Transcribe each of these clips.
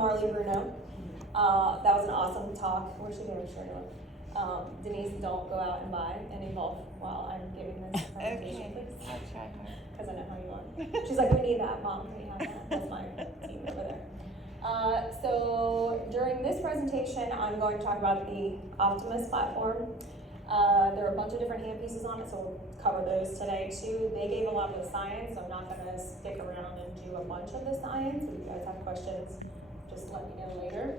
Marlee Bruno. That was an awesome talk. Where's she going? Sure, anyway. Denise, don't go out and buy any bulk while I'm giving this presentation, Okay. please. I'll try hard. Because I know how you are. She's like, we need that, Mom. We have that. That's my team over there. So during this presentation, I'm going to talk about the Optimas platform. There are a bunch of different hand pieces on it, so we'll cover those today too. They gave a lot of the science, so I'm not going to stick around and do a bunch of the science. If you guys have questions, just let me know later.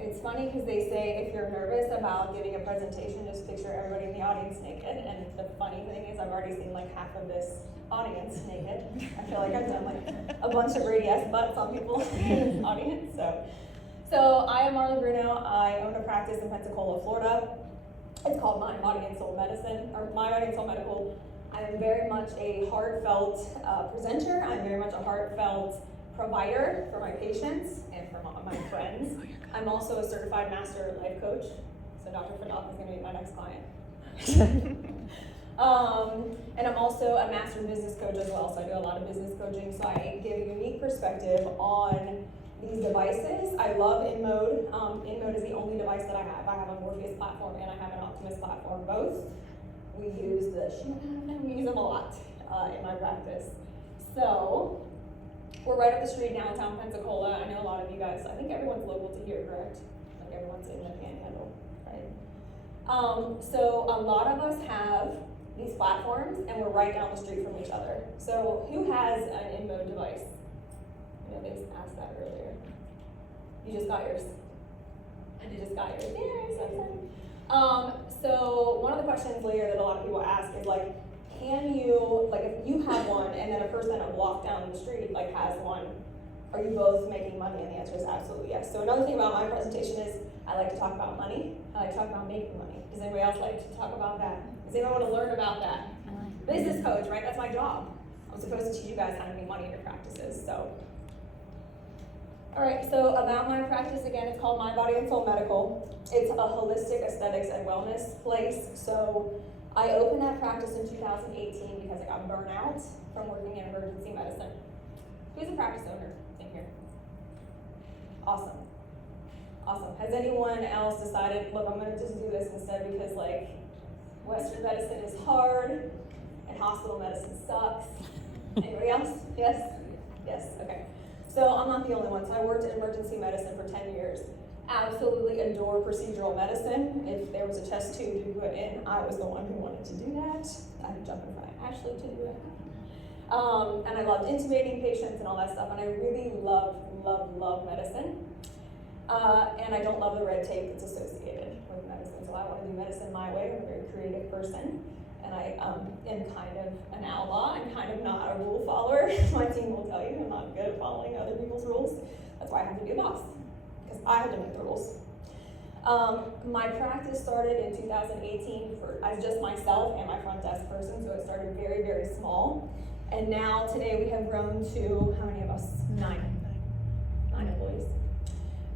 It's funny because they say if you're nervous about giving a presentation, just picture everybody in the audience naked. And the funny thing is I've already seen like half of this audience naked. I feel like I've done like a bunch of Radiesse butts on people in this audience. So I am Marlee Bruno. I own a practice in Pensacola, Florida. It's called Mind, Body, and Soul Medicine, or Mind, Body, and Soul Medical. I am very much a heartfelt presenter. I'm very much a heartfelt provider for my patients and for my friends. I'm also a certified master life coach, so Dr. Fadok is going to be my next client. And I'm also a master business coach as well, so I do a lot of business coaching, so I give a unique perspective on these devices. I love InMode. InMode is the only device that I have. I have a Morpheus platform and I have an Optimas platform, both. We use them a lot in my practice. So, we're right up the street downtown Pensacola. I know a lot of you guys, I think everyone's local to here, correct? Like everyone's in the Panhandle, right? So a lot of us have these platforms and we're right down the street from each other. So who has an InMode device? I know they asked that earlier. You just got yours. And you just got yours. Yeah, so excited. So one of the questions later that a lot of people ask is like, can you, like if you have one and then a person a block down the street like has one, are you both making money? And the answer is absolutely yes. So another thing about my presentation is I like to talk about money. I like to talk about making money. Does anybody else like to talk about that? Does anyone want to learn about that? Business coach, right? That's my job. I'm supposed to teach you guys how to make money in your practices. So, all right, so about my practice, again, it's called Mind, Body, and Soul Medical. It's a holistic aesthetics and wellness place. So I opened that practice in 2018 because I got burnt out from working in emergency medicine. Who's a practice owner in here? Awesome. Awesome. Has anyone else decided, look, I'm going to just do this instead because like Western medicine is hard and hospital medicine sucks? Anybody else? Yes? Yes, okay. So I'm not the only one. So I worked in emergency medicine for 10 years. Absolutely adore procedural medicine. If there was a chest tube to put in, I was the one who wanted to do that. I'd jump in front of Ashley to do it. And I loved intubating patients and all that stuff. And I really love medicine. And I don't love the red tape that's associated with medicine. So I want to do medicine my way. I'm a very creative person. And I am kind of an outlaw. I'm kind of not a rule follower. My team will tell you I'm not good at following other people's rules. That's why I have to be a boss. Because I had to make the rules. My practice started in 2018 as just myself and my front desk person, so it started very, very small. And now today we have grown to, how many of us? 9 employees.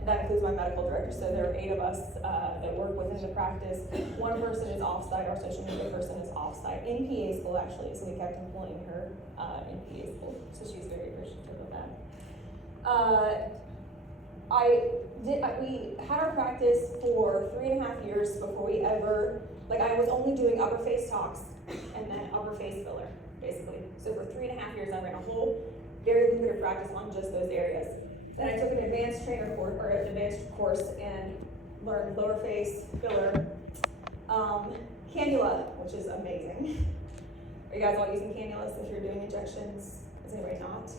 And that includes my medical director, so there are 8 of us that work within the practice. One person is off-site, our social media person is off-site, in PA school actually, so we kept employing her in PA school, so she's very appreciative of that. We had our practice for 3.5 years before we ever, I was only doing upper face talks and then upper face filler, basically. So for 3.5 years, I ran a whole very lucrative practice on just those areas. Then I took an advanced trainer course, or an advanced course, and learned lower face, filler, cannula, which is amazing. Are you guys all using cannulas if you're doing injections? Is anybody not?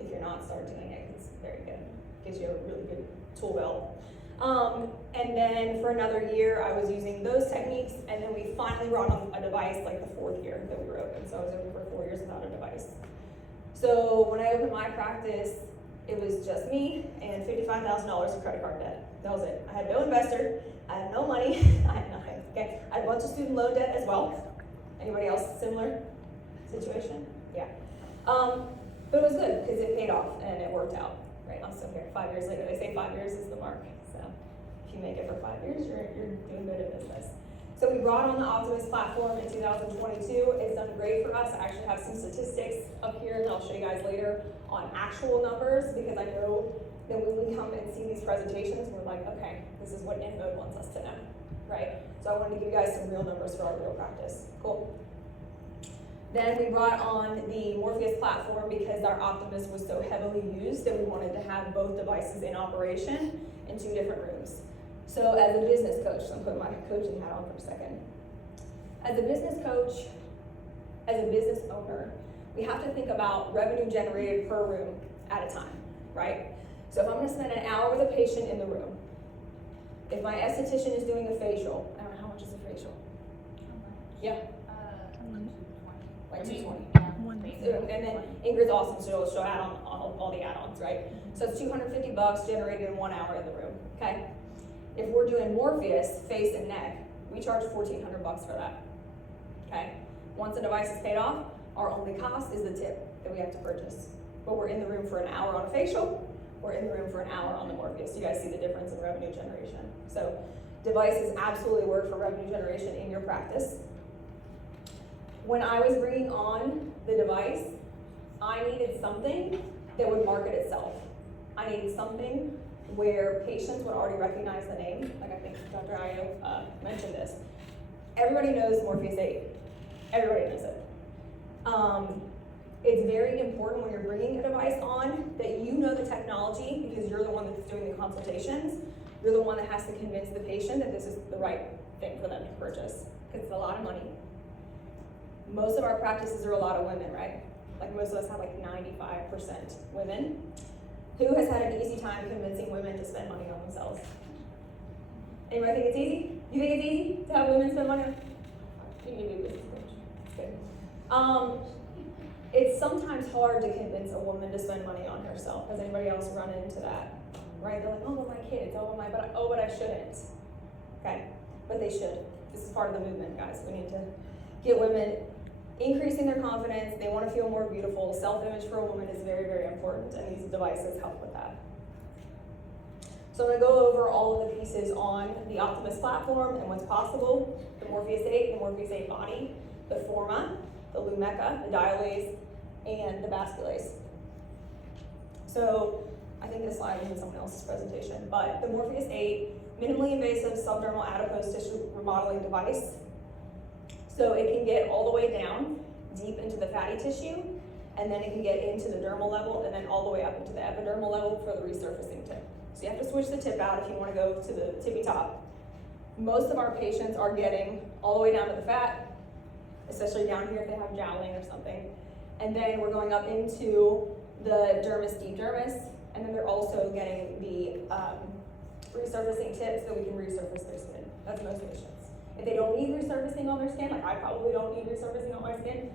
If you're not, start doing it. It's very good. Gives you a really good tool belt. And then for another year, I was using those techniques, and then we finally brought on a device like the 4th year that we were open. So I was open for 4 years without a device. So when I opened my practice, it was just me and $55,000 of credit card debt. That was it. I had no investor. I had no money. I had nothing. Okay. I had a bunch of student loan debt as well. Anybody else similar situation? Yeah. But it was good because it paid off and it worked out. Right. I'm still here 5 years later. They say 5 years is the mark. So if you make it for 5 years, you're doing good in business. So we brought on the Optimas platform in 2022. It's done great for us. I actually have some statistics up here that I'll show you guys later on actual numbers because I know then when we come and see these presentations, we're like, okay, this is what InMode wants us to know, right? So I wanted to give you guys some real numbers for our real practice. Cool. Then we brought on the Morpheus platform because our Optimus was so heavily used that we wanted to have both devices in operation in 2 different rooms. So as a business coach, so I'm putting my coaching hat on for a second. As a business coach, as a business owner, we have to think about revenue generated per room at a time, right? So if I'm gonna spend an hour with a patient in the room, if my esthetician is doing a facial, I don't know, how much is a facial? Yeah. Like 220. And then Ingrid's awesome, so she'll add on all the add-ons, right? So it's $250 generated in 1 hour in the room, okay? If we're doing Morpheus, face and neck, we charge $1,400 for that, okay? Once the device is paid off, our only cost is the tip that we have to purchase. But we're in the room for an hour on a facial, we're in the room for an hour on the Morpheus. You guys see the difference in revenue generation. So devices absolutely work for revenue generation in your practice. When I was bringing on the device, I needed something that would market itself. I needed something where patients would already recognize the name. Like I think Dr. Ayo mentioned this. Everybody knows Morpheus8. Everybody knows it. It's very important when you're bringing a device on that you know the technology because you're the one that's doing the consultations. You're the one that has to convince the patient that this is the right thing for them to purchase because it's a lot of money. Most of our practices are a lot of women, right? Like most of us have like 95% women. Who has had an easy time convincing women to spend money on themselves? Anybody think it's easy? You think it's easy to have women spend money on? You need to be a business coach. Good. It's sometimes hard to convince a woman to spend money on herself. Has anybody else run into that? Right? They're like, oh, but my kids, but I shouldn't. Okay, but they should. This is part of the movement, guys. We need to get women increasing their confidence. They want to feel more beautiful. Self-image for a woman is very, very important, and these devices help with that. So I'm going to go over all of the pieces on the Optimus platform and what's possible. The Morpheus8, the Morpheus8 body, the Forma, the Lumecca, the dilate, and the basculase. So I think this slide is in someone else's presentation, but the Morpheus8, minimally invasive subdermal adipose tissue remodeling device. So it can get all the way down, deep into the fatty tissue, and then it can get into the dermal level, and then all the way up into the epidermal level for the resurfacing tip. So you have to switch the tip out if you want to go to the tippy top. Most of our patients are getting all the way down to the fat, especially down here if they have jowling or something. And then we're going up into the dermis, deep dermis, and then they're also getting the resurfacing tips so we can resurface their skin. That's most patients. If they don't need resurfacing on their skin, like I probably don't need resurfacing on my skin,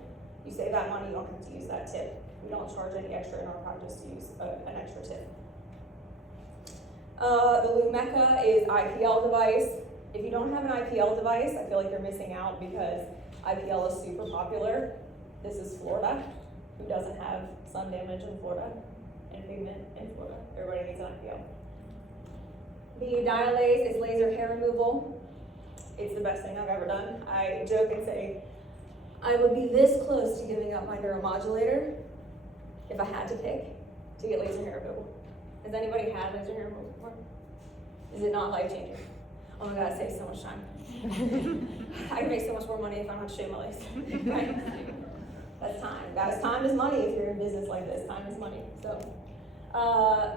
you save that money, you don't have to use that tip. We don't charge any extra in our practice to use an extra tip. The Lumecca is IPL device. If you don't have an IPL device, I feel like you're missing out because IPL is super popular. This is Florida. Who doesn't have sun damage in Florida and pigment in Florida? Everybody needs an IPL. The dilate is laser hair removal. It's the best thing I've ever done. I joke and say, I would be this close to giving up my neuromodulator if I had to pick to get laser hair removal. Has anybody had laser hair removal before? Is it not life-changing? Oh my God, it saves so much time. I can make so much more money if I don't have to shave my legs, right? That's time. Guys, time is money if you're in business like this. Time is money. So,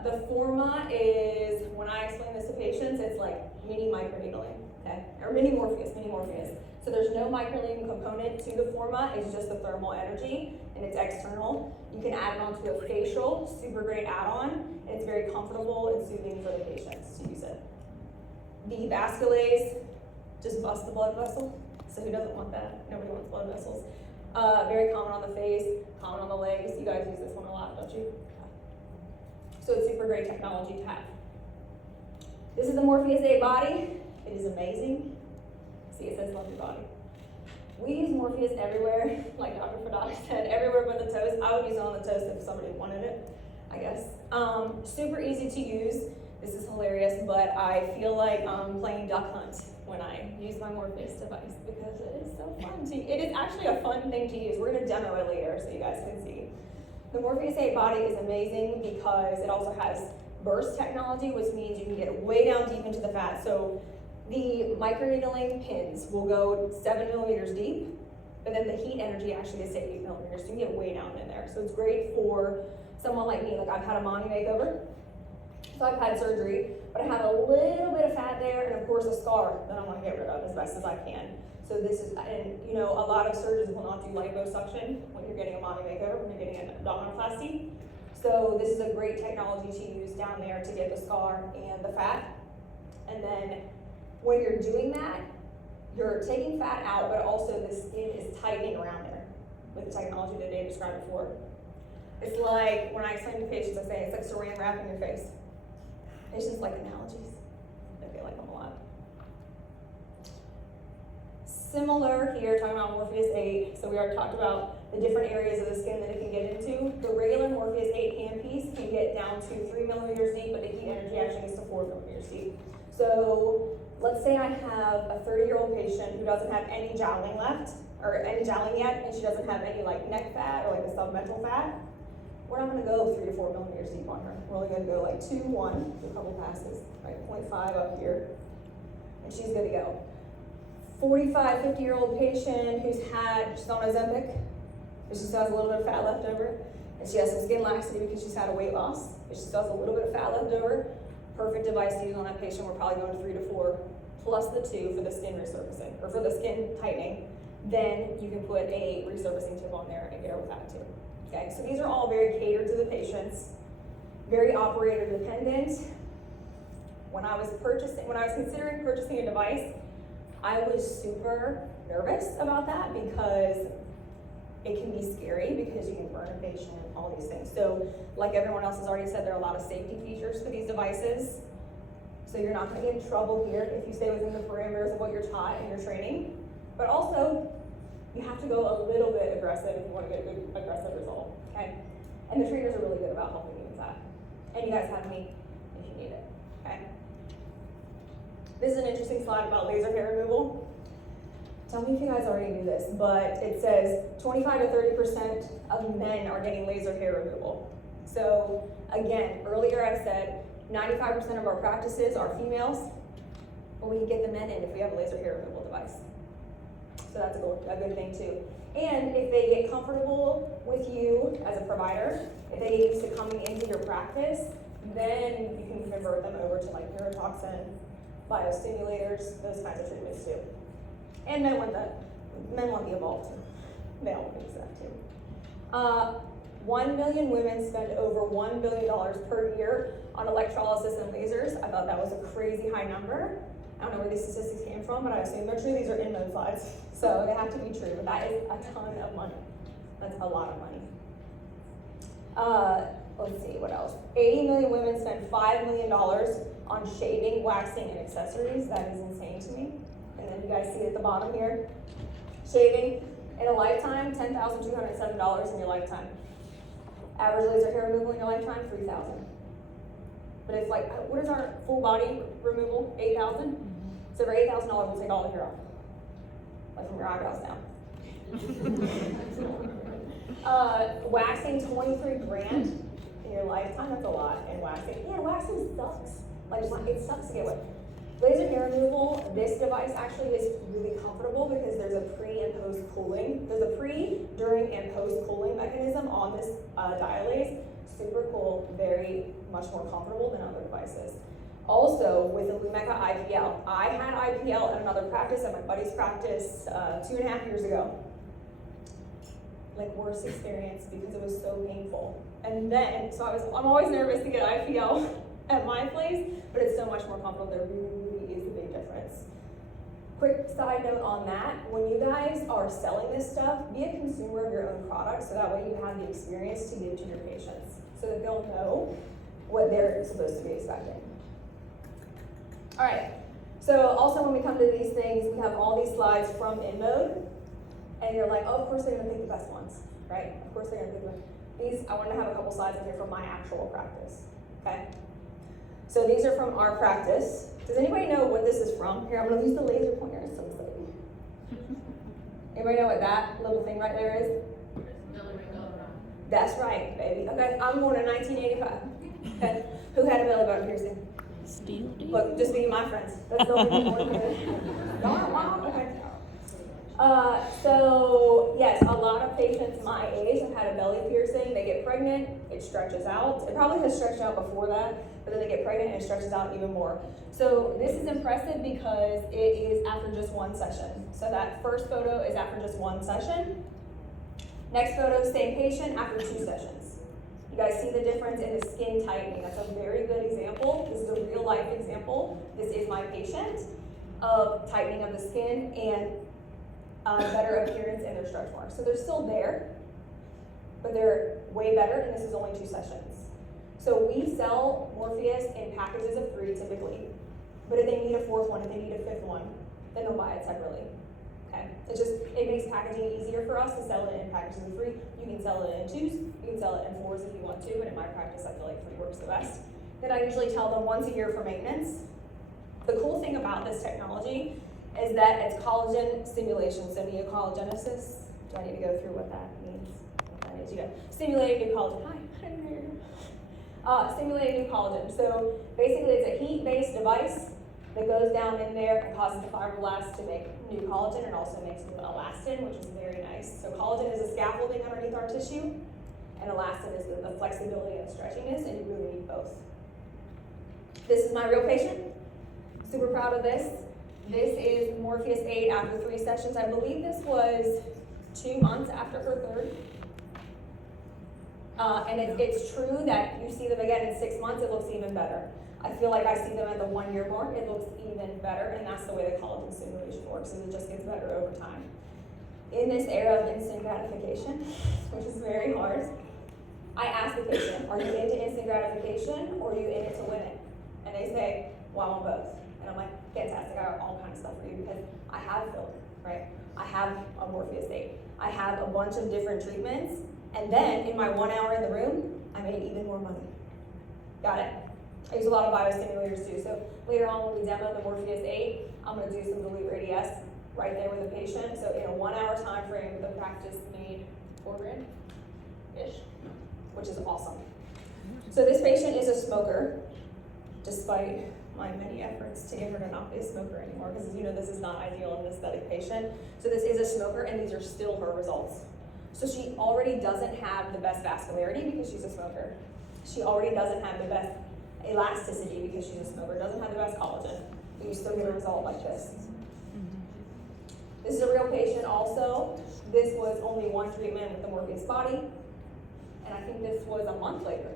the Forma is, when I explain this to patients, it's like mini microneedling, okay? Or mini Morpheus. So there's no microneedling component to the Forma, it's just the thermal energy, and it's external. You can add it onto a facial, super great add-on, and it's very comfortable and soothing for the patients to use it. The basculase, just bust the blood vessel. So who doesn't want that? Nobody wants blood vessels. Very common on the face, common on the legs. You guys use this one a lot, don't you? So it's super great technology to have. This is the Morpheus8 body. It is amazing. See, it says love your body. We use Morpheus everywhere, like Dr. Fadak said, everywhere but the toes. I would use it on the toes if somebody wanted it, I guess. Super easy to use. This is hilarious, but I feel like I'm playing duck hunt when I use my Morpheus device because it is so fun to use. It is actually a fun thing to use. We're gonna demo it later so you guys can see. The Morpheus8 body is amazing because it also has burst technology, which means you can get way down deep into the fat. So the microneedling pins will go 7 millimeters deep, but then the heat energy actually is 8 millimeters, so you can get way down in there. So it's great for someone like me. Like, I've had a mommy makeover, so I've had surgery, but I have a little bit of fat there, and of course a scar that I want to get rid of as best as I can. So this is, and you know, a lot of surgeons will not do liposuction when you're getting a mommy makeover, when you're getting an abdominoplasty. So this is a great technology to use down there to get the scar and the fat. And then when you're doing that, you're taking fat out, but also the skin is tightening around there with the technology that Dave described before. It's like, when I explain to patients, I say it's like saran wrap in your face. Patients like analogies. I feel like them a lot. Similar here, talking about Morpheus8. So we already talked about the different areas of the skin that it can get into. The regular Morpheus8 handpiece can get down to 3 millimeters deep, but the heat energy actually gets to 4 millimeters deep. So let's say I have a 30-year-old patient who doesn't have any jowling left, or any jowling yet, and she doesn't have any like neck fat or like the submental fat. We're not going to go 3 to 4 millimeters deep on her. We're only going to go like 2, 1, do a couple passes, right? 0.5 up here, and she's good to go. 45, 50-year-old patient she's on Ozempic, but she still has a little bit of fat left over, and she has some skin laxity because she's had a weight loss, but she still has a little bit of fat left over. Perfect device to use on that patient. We're probably going to 3 to 4, plus the 2 for the skin resurfacing, or for the skin tightening. Then you can put a resurfacing tip on there and get her with that too. Okay, so these are all very catered to the patients, very operator dependent. When I was considering purchasing a device, I was super nervous about that because it can be scary because you can burn a patient, all these things. So like everyone else has already said, there are a lot of safety features for these devices. So you're not going to get in trouble here if you stay within the parameters of what you're taught in your training. But also, you have to go a little bit aggressive if you want to get a good aggressive result, okay? And the trainers are really good about helping you with that. And you guys have me if you need it, okay? This is an interesting slide about laser hair removal. Tell me if you guys already knew this, but it says 25 to 30% of men are getting laser hair removal. So again, earlier I said 95% of our practices are females, but we can get the men in if we have a laser hair removal device. So that's a good thing too. And if they get comfortable with you as a provider, if they get used to coming into your practice, then you can convert them over to like neurotoxin, biostimulators, those kinds of treatments too. And men want the evolved too. They all want to use that too. 1 million women spend over $1 billion per year on electrolysis and lasers. I thought that was a crazy high number. I don't know where these statistics came from, but I assume they're true. These are InMode slides, so they have to be true. But that is a ton of money. That's a lot of money. Let's see, what else? 80 million women spend $5 million on shaving, waxing, and accessories. That is insane to me. And then you guys see at the bottom here, shaving in a lifetime, $10,207 in your lifetime. Average laser hair removal in your lifetime, $3,000. But it's like, what is our full body removal? $8,000? So for $8,000, we'll take all the hair off. Like from your eyebrows down. Waxing, 23 grand in your lifetime, that's a lot. And waxing, yeah, waxing sucks. Like, it sucks to get wet. Laser hair removal, this device actually is really comfortable because there's a pre and post cooling. There's a pre, during, and post cooling mechanism on this dialase. Super cool, very much more comfortable than other devices. Also, with the Lumeka IPL, I had IPL at another practice, at my buddy's practice, 2.5 years ago. Like, worst experience because it was so painful. And then, so I'm always nervous to get IPL at my place, but it's so much more comfortable. There really is a big difference. Quick side note on that, when you guys are selling this stuff, be a consumer of your own product so that way you have the experience to give to your patients so that they'll know what they're supposed to be expecting. All right, so also when we come to these things, we have all these slides from InMode, and you're like, oh, of course they're gonna pick the best ones, right? Of course they're gonna pick the best. These, I wanted to have a couple slides in here from my actual practice, okay? So these are from our practice. Does anybody know what this is from? Here, I'm gonna use the laser pointer. It's so silly. Anybody know what that little thing right there is? That's right, baby. Okay, I'm going to 1985. Okay, who had a Still do. Look, just being my friends. That's the only people we're good. Y'all aren't wild? Okay. So yes, a lot of patients my age have had a belly piercing. They get pregnant, it stretches out. It probably has stretched out before that, but then they get pregnant and it stretches out even more. So this is impressive because it is after just one session. So that first photo is after just one session. Next photo, same patient after 2 sessions. You guys see the difference in the skin tightening. That's a very good example. This is a real life example. This is my patient of tightening of the skin and better appearance in their stretch marks. So they're still there, but they're way better, and this is only 2 sessions. So we sell Morpheus in packages of 3 typically, but if they need a 4th one, if they need a 5th one, then they'll buy it separately. Okay, it makes packaging easier for us to sell it in packages of 3. You can sell it in 2s, you can sell it in 4s if you want to, but in my practice I feel like 3 works the best. Then I usually tell them once a year for maintenance. The cool thing about this technology is that it's collagen stimulation, so neocollagenesis. Do I need to go through what that means? What that is, you know, stimulating new collagen. Hi, I didn't hear you. Stimulating new collagen. So basically it's a heat-based device that goes down in there and causes the fibroblasts to make new collagen and also makes new elastin, which is very nice. So collagen is a scaffolding underneath our tissue, and elastin is the flexibility and stretchiness, and you really need both. This is my real patient. Super proud of this. This is Morpheus8 after 3 sessions. I believe this was 2 months after her 3rd. And it's true that you see them again in 6 months, it looks even better. I feel like I see them at the 1 year mark, it looks even better, and that's the way the collagen stimulation works, is it just gets better over time. In this era of instant gratification, which is very hard, I ask the patient, are you into instant gratification or are you in it to win it? And they say, well, I want both. And I'm like, fantastic, I have all kinds of stuff for you because I have filler, right? I have a Morpheus8. I have a bunch of different treatments. And then in my 1 hour in the room, I made even more money. Got it? I use a lot of biostimulators too. So later on when we demo the Morpheus8, I'm gonna do some dilute Radiesse right there with the patient. So in a 1 hour time frame, the practice made $4 grand-ish, which is awesome. So this patient is a smoker, despite my many efforts to get her to not be a smoker anymore, because you know this is not ideal in an aesthetic patient. So this is a smoker, and these are still her results. So she already doesn't have the best vascularity because she's a smoker. She already doesn't have the best elasticity because she's a smoker, doesn't have the best collagen, but you still get a result like this. This is a real patient also. This was only 1 treatment with the Morpheus body, and I think this was a month later.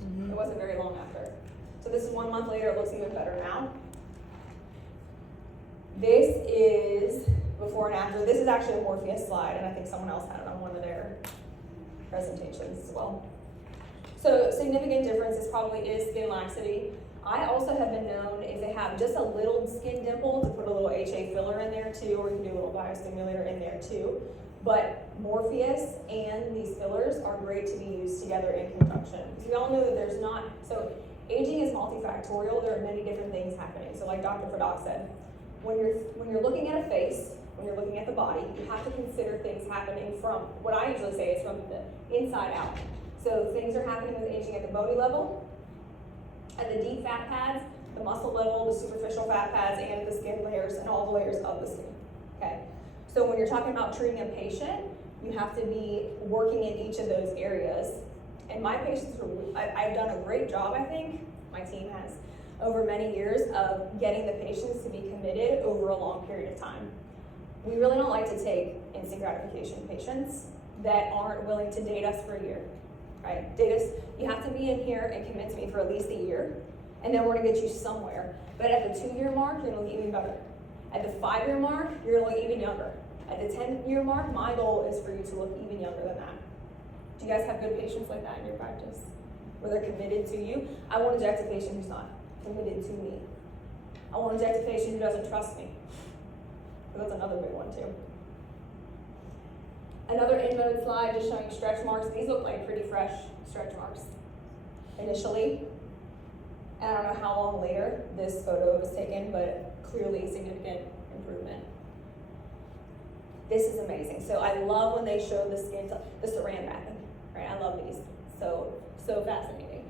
It wasn't very long after. So this is 1 month later, it looks even better now. This is before and after. This is actually a Morpheus slide, and I think someone else had it on one of their presentations as well. So significant difference probably is skin laxity. I also have been known, if they have just a little skin dimple, to put a little HA filler in there too, or you can do a little biostimulator in there too. But Morpheus and these fillers are great to be used together in conjunction. Because we all know that there's not, so aging is multifactorial, there are many different things happening. So like Dr. Fadak said, when you're looking at a face, when you're looking at the body, you have to consider things happening from, what I usually say is from the inside out. So things are happening with aging at the bony level, at the deep fat pads, the muscle level, the superficial fat pads, and the skin layers, and all the layers of the skin, okay? So when you're talking about treating a patient, you have to be working in each of those areas. And my patients, I've done a great job, I think, my team has, over many years of getting the patients to be committed over a long period of time. We really don't like to take instant gratification patients that aren't willing to date us for a year, right? Date us, you have to be in here and commit to me for at least a year, and then we're gonna get you somewhere. But at the 2-year mark, you're gonna look even better. At the 5-year mark, you're gonna look even younger. At the 10-year mark, my goal is for you to look even younger than that. Do you guys have good patients like that in your practice? Where they're committed to you? I won't inject a patient who's not committed to me. I won't inject a patient who doesn't trust me. That's another big one too. Another InMode slide just showing stretch marks. These look like pretty fresh stretch marks initially. And I don't know how long later this photo was taken, but clearly significant improvement. This is amazing. So I love when they show the skin, the saran wrapping, right? I love these. So fascinating.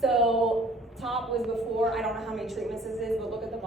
So top top was before, I don't know how many treatments this is, but look at the